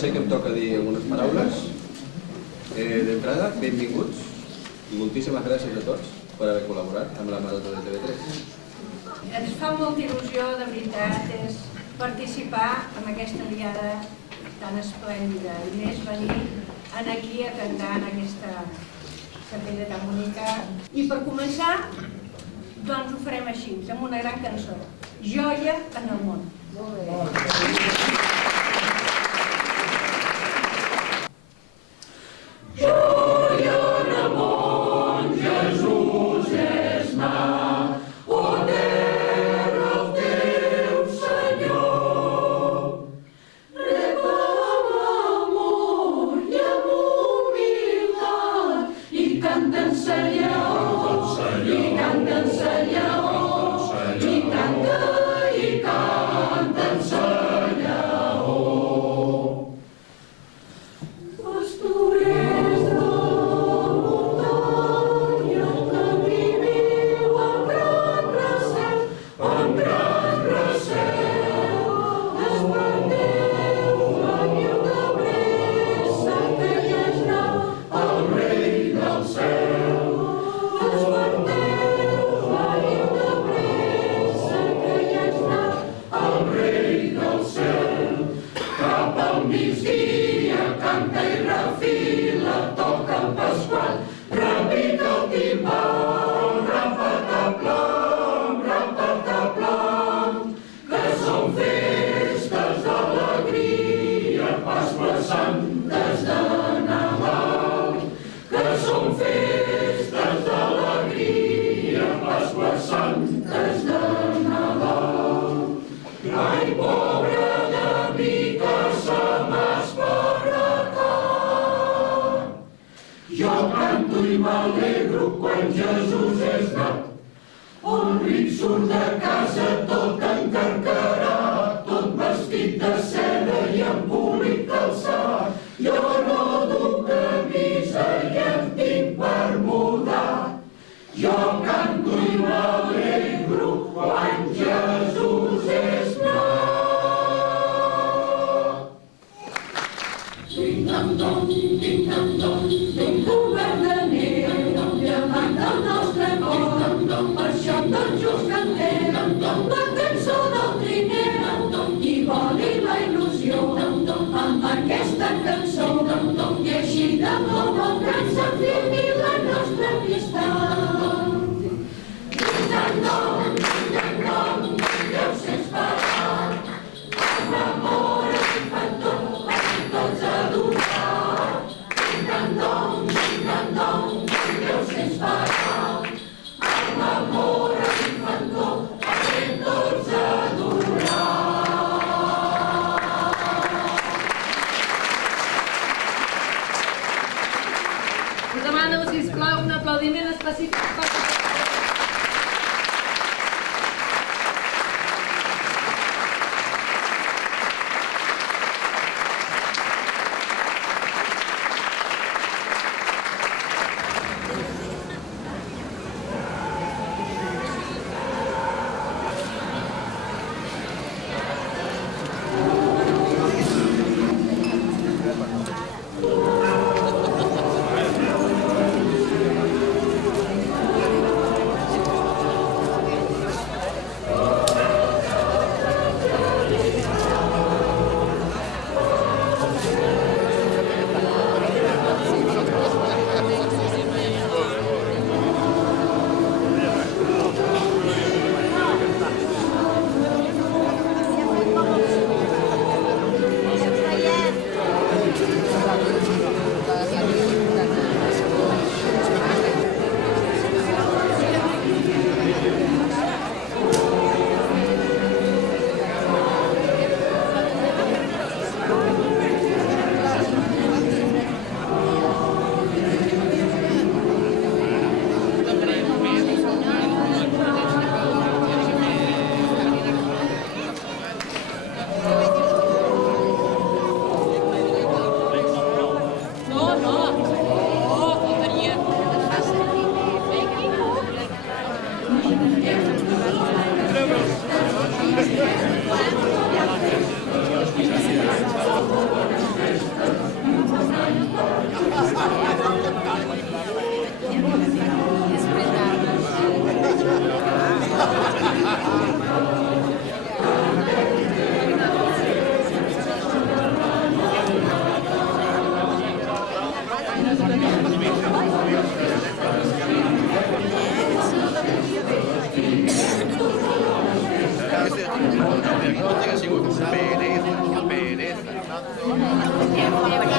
sé que em toca dir algunes paraules. D'entrada, benvinguts i moltíssimes gràcies a tots per haver col·laborat amb la Marató de TV3. Ens fa molta il·lusió, de veritat, participar en aquesta diada tan esplèndida i més venir aquí a cantar en aquesta capella tan bonica. I per començar, doncs ho farem així, amb una gran cançó, Joia en el món. Molt bé. Joia en el món, Jesús és nat, o terra el teu Senyor. Reclama amor i amb humilitat, i canten sa lleó, i canten sa lleó, i canten sa lleó. Pastorers de muntanya, que viviu en gran recel, desperteu, veniu de pressa, que ja és nat el rei del cel. Desperteu, veniu de pressa, que ja és nat el rei del cel. Cap al migdia canta i refila, toca el Pasqual, repica el timbal, rapataplom, que són festes d'alegria, Pasqües santes de Nadal. Que són festes d'alegria, Pasqües santes de Nadal. Ai, pobre de mi, que se m'esparracà. Jo canto i m'alegro quan Jesús és nat. Un ric surt de casa tot encarcarat, tot vestit de seda i amb polit calçat. Jo no duc camisa i em tinc per mudat. Jo canto i m'alegro quan Jesús és nat. Ding-dong-dong, d'un govern de neu, llevant del nostre cor, per això tot just cantem la cançó del trineu, i voli la il·lusió amb aquesta cançó, i així de bon gran s'afirmi la nostra amistat. Ding-dong-dong, Déu se'ns farà, amb amor infantó, tots adorats. Ding-dong-dong, Déu se'ns farà, amb amor infantó, tots adorats. Us demano, sisplau, un aplaudiment específic per... Em